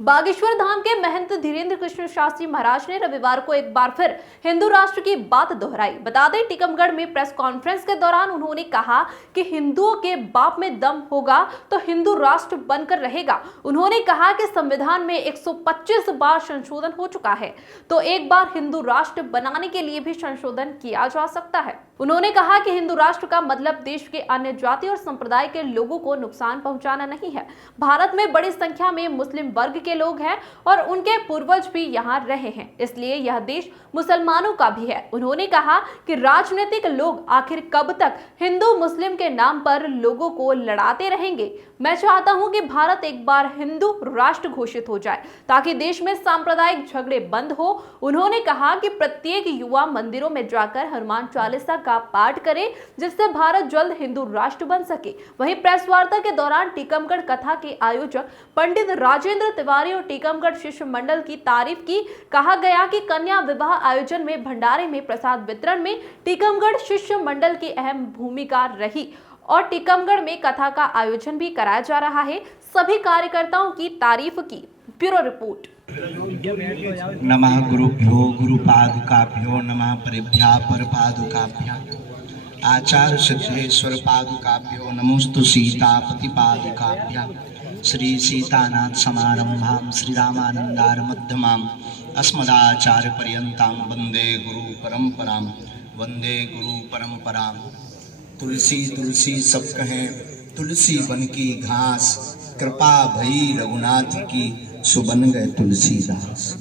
बागेश्वर धाम के महंत धीरेन्द्र कृष्ण शास्त्री महाराज ने रविवार को एक बार फिर हिंदू राष्ट्र की बात दोहराई। बता दें, टीकमगढ़ में प्रेस कॉन्फ्रेंस के दौरान उन्होंने कहा कि हिंदुओं के बाप में दम होगा तो हिंदू राष्ट्र बनकर रहेगा। उन्होंने कहा कि संविधान में 125 बार संशोधन हो चुका है, तो एक बार हिंदू राष्ट्र बनाने के लिए भी संशोधन किया जा सकता है। उन्होंने कहा कि हिंदू राष्ट्र का मतलब देश के अन्य जाति और संप्रदाय के लोगों को नुकसान पहुंचाना नहीं है। भारत में बड़ी संख्या में मुस्लिम वर्ग के लोग हैं और उनके पूर्वज भी यहाँ रहे हैं, इसलिए यह देश मुसलमानों का भी है। उन्होंने कहा कि राजनीतिक लोग आखिर कब तक हिंदू मुस्लिम के नाम पर लोगों को लड़ाते रहेंगे। मैं चाहता हूं कि भारत एक बार हिंदू राष्ट्र घोषित हो जाए ताकि देश में सांप्रदायिक झगड़े बंद हो। उन्होंने कहा कि प्रत्येक युवा मंदिरों में जाकर हनुमान चालीसा का पाठ करे, जिससे भारत जल्द हिंदू राष्ट्र बन सके। वहीं प्रेस वार्ता के दौरान टीकमगढ़ कथा के आयोजक पंडित राजेंद्र तिवारी और टीकमगढ़ शिष्य मंडल की तारीफ की। कहा गया कि कन्या विवाह आयोजन में, भंडारे में, प्रसाद वितरण में टीकमगढ़ शिष्य मंडल की अहम भूमिका रही और टीकमगढ़ में कथा का आयोजन भी कराया जा रहा है। सभी कार्यकर्ताओं की तारीफ की। Bureau report. नमः गुरुभ्यो गुरुपादुकाभ्यो नमः परिभ्या परपादुकाभ्या आचार्य सिद्धेश्वर पादुकाभ्यो नमोस्तु सीतापति पादुकाभ्या श्री सीतानाथ समारंभां श्री रामानंदार मध्यमां अस्मदाचार्य पर्यंतां वंदे गुरु परंपरां वंदे गुरु परंपरां। तुलसी तुलसी सब कहें, तुलसी बन की घास, कृपा भई रघुनाथ की, सुबन गए तुलसीदास।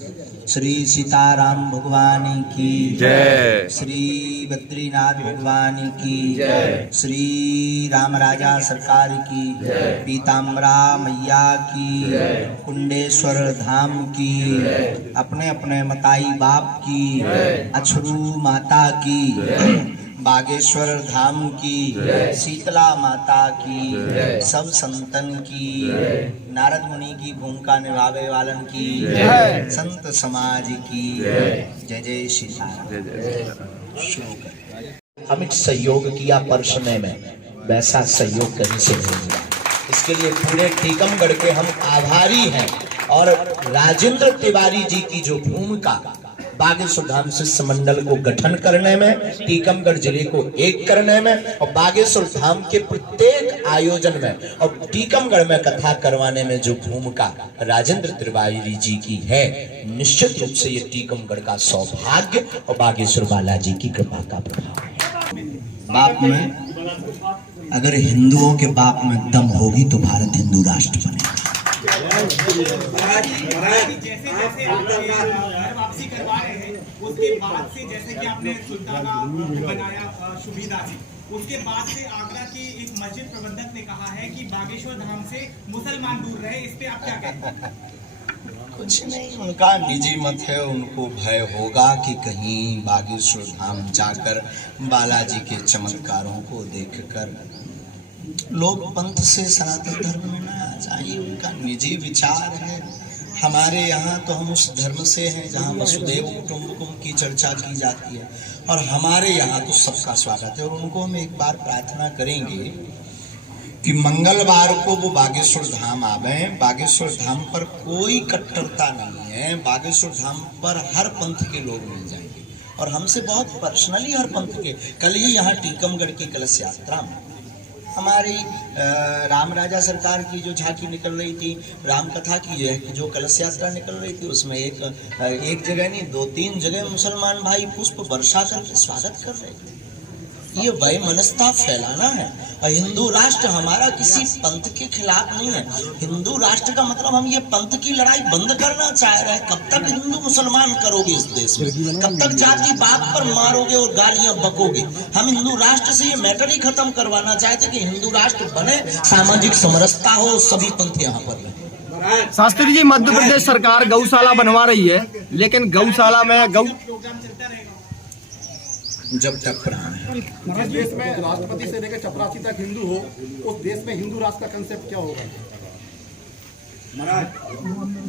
श्री सीताराम भगवान की जय, श्री बद्रीनाथ भगवान की जय, श्री राम राजा सरकार की जय, पीताम्बरा मैया की जय, कुंडेश्वर धाम की जय, अपने अपने मताई बाप की जय, अछरू माता की जय, बागेश्वर धाम की, शीतला माता की, सब संतन की, नारद मुनि की भूमिका निभावे वालन की, संत समाज की जय जय सीताराम। अमित सहयोग किया पर समय में, वैसा सहयोग कहीं से नहीं मिला। इसके लिए पूरे टीकमगढ़ के हम आभारी हैं और राजेंद्र तिवारी जी की जो भूमिका बागेश्वर धाम शिष्य मंडल को गठन करने में, टीकमगढ़ जिले को एक करने में और बागेश्वर धाम के प्रत्येक आयोजन में और टीकमगढ़ में कथा करवाने में जो भूमिका राजेंद्र तिवारी जी की है, निश्चित रूप से ये टीकमगढ़ का सौभाग्य और बागेश्वर बालाजी की कृपा का प्रभाव है। बाप में अगर हिंदुओं के बाप में दम होगी तो भारत हिंदू राष्ट्र बनेगा। जैसे वापसी करवा रहे हैं, उसके बाद से जैसे कि आपने सुल्ताना बनाया सुविधा जी, उसके बाद से आगरा के एक मस्जिद प्रबंधक ने कहा है कि बागेश्वर धाम से मुसलमान दूर रहे। इस पे आप क्या कहते हैं? कुछ नहीं, उनका निजी मत है। उनको भय होगा कि कहीं बागेश्वर धाम जाकर बालाजी के चमत्कारों को देखकर लोग पंथ से सनातन धर्म में न आ जाए। उनका निजी विचार है। हमारे यहाँ तो हम उस धर्म से हैं जहाँ वसुदेव कुटुंबकम की चर्चा की जाती है और हमारे यहाँ तो सबका स्वागत है। और उनको हम एक बार प्रार्थना करेंगे कि मंगलवार को वो बागेश्वर धाम आवे। बागेश्वर धाम पर कोई कट्टरता नहीं है। बागेश्वर धाम पर हर पंथ के लोग मिल जाएंगे और हमसे बहुत पर्सनली हर पंथ के। कल ही यहाँ टीकमगढ़ की कलश यात्रा में हमारी राम राजा सरकार की जो झांकी निकल रही थी, राम कथा की जो कलश यात्रा निकल रही थी, उसमें एक जगह नहीं 2-3 जगह मुसलमान भाई पुष्प वर्षा करके स्वागत कर रहे थे। ये वैमनस्यता फैलाना है। और हिंदू राष्ट्र हमारा किसी पंथ के खिलाफ नहीं है। हिंदू राष्ट्र का मतलब हम ये पंथ की लड़ाई बंद करना चाह रहे हैं। कब तक हिंदू मुसलमान करोगे इस देश में? कब तक जाति बात पर मारोगे और गालियां बकोगे? हम हिंदू राष्ट्र से ये मैटर ही खत्म करवाना चाहते कि हिंदू राष्ट्र बने, सामाजिक समरसता हो, सभी पंथ यहाँ पर रहे। शास्त्री जी, मध्य प्रदेश सरकार गौशाला बनवा रही है, लेकिन गौशाला में गौ जब तक प्राण है। जिस देश में राष्ट्रपति से लेकर चपरासी तक हिंदू हो, उस देश में हिंदू राष्ट्र का कंसेप्ट क्या होगा?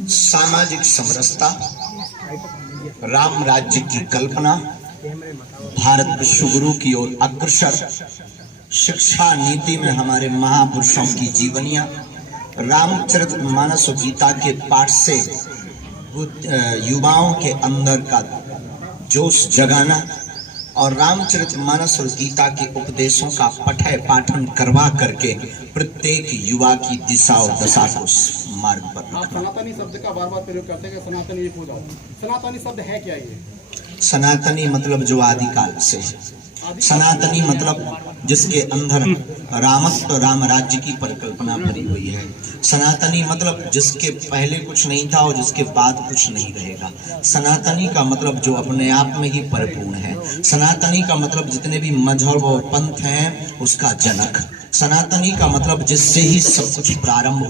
सामाजिक समरसता, राम राज्य की कल्पना, भारत विश्वगुरु की ओर अग्रसर, शिक्षा नीति में हमारे महापुरुषों की जीवनियां, रामचरितमानस और गीता के पाठ से युवाओं के अंदर का जोश जगाना और रामचरितमानस और गीता के उपदेशों का पठय पाठन करवा करके प्रत्येक युवा की दिशा और दशा को मार्ग पर आप सनातनी शब्द का बार बार प्रयोग करते हैं, सनातनी पूजा। सनातनी शब्द है क्या ये? सनातनी मतलब जो आदिकाल से है। सनातनी मतलब जिसके अंदर रामत्व राम राज्य की परिकल्पना भरी हुई है। सनातनी मतलब जिसके पहले कुछ नहीं था और जिसके बाद कुछ नहीं रहेगा। सनातनी का मतलब जो अपने आप में ही परिपूर्ण है। सनातनी का मतलब जितने भी मजहब और पंथ हैं उसका जनक। सनातनी का मतलब जिससे ही सब कुछ प्रारंभ